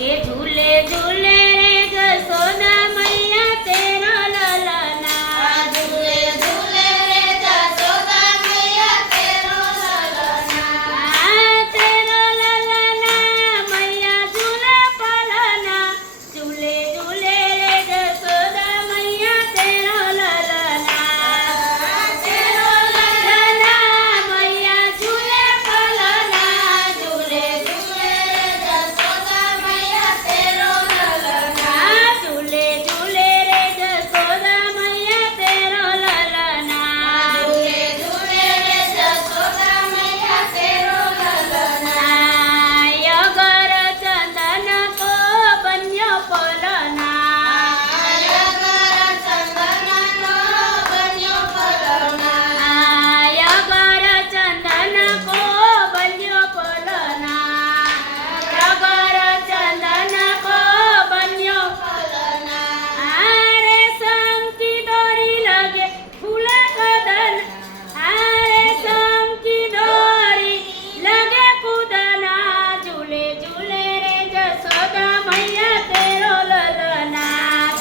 के झूले झूले रे जसोदा मैया तेरा ललना। झूले झूले रे जसोदा मैया तेरो ललना। तेरा ललना मैया झूले पलना। झूले झूले रे जसोदा मैया तेरा ललना। तेरो ललना मैया झूले पलना। झूले झूले रे जसोदा मैया तेरो ललना। झूले झूले रे जसोदा मैया तेरो ललना। झूले झूले रे जसोदा मैया तेरो ललना। यगर चंदन को बन्यो पलना। यगर चंदन को बन्यो पलना। यगर चंदन को बन्यो पलना। यगर चंदन को बन्यो पलना। रेशम की डोरी लगे फूल कदन। रेशम की डोरी लगे कूदना। झूले झूले रे जसोदा मैया तेरो ललना।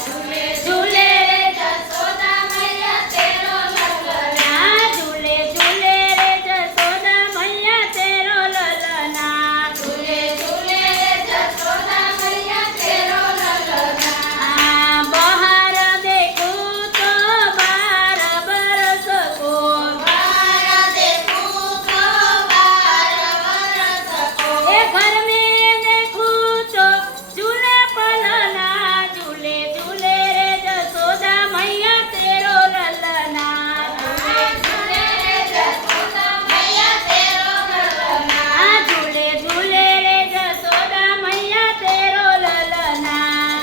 झूले झूले रे जसोदा मैया तेरो ललना। झूले झूले रे जसोदा मैया तेरो ललना। झूले झूले रे जसोदा मैया तेरो ललना। बहार देखूं तो 12 बरस को। बाहर देखूं तो 12 बरस को। घर में देखूं तो झूले पलना। झूले झूले रे जसोदा मैया तेरो ललना। झूले झूले रे जसोदा मैया तेरो ललना। झूले झूले रे जसोदा मैया तेरो ललना।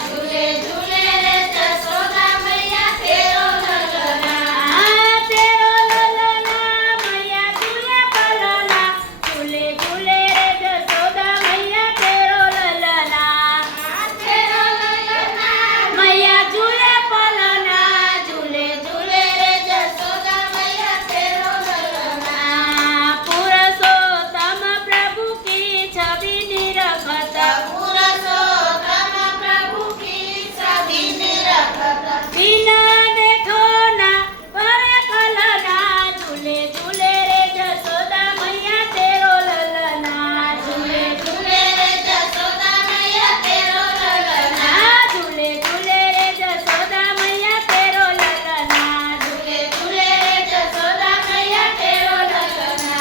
झूले झूले रे जसोदा मैया तेरो ललना। तेरो ललना मैया झूले पलना। झूले झूले रे जसोदा मैया तेरो ललना। तेरो ललना। मैया झूले पलना। झूले झूले रे जसोदा मैया तेरो ललना। पुरुषोत्तम प्रभु की छवि निरखत। पुरुषोत्तम प्रभु की छवि निरखत। बिना देखो ना करे कलना। झूले झूले रे जसोदा मैया तेरो ललना। झूले झूले रे जसोदा मैया तेरो ललना। झूले झूले रे जसोदा मैया तेरो ललना। झूले झूले रे जसोदा मैया तेरो ललना।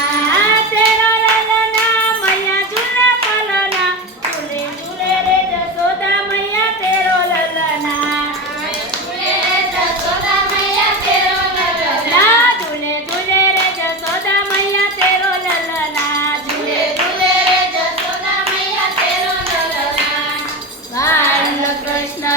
तेरो ललना मैया झूले पलना। झूले झूले रे जसोदा मैया तेरो ललना। झूले रे जसोदा मैया तेरो ललना। झूले झूले रे जसोदा मैया तेरो ललना। झूले झूले रे जसोदा मैया तेरो ललना। बाल कृष्ण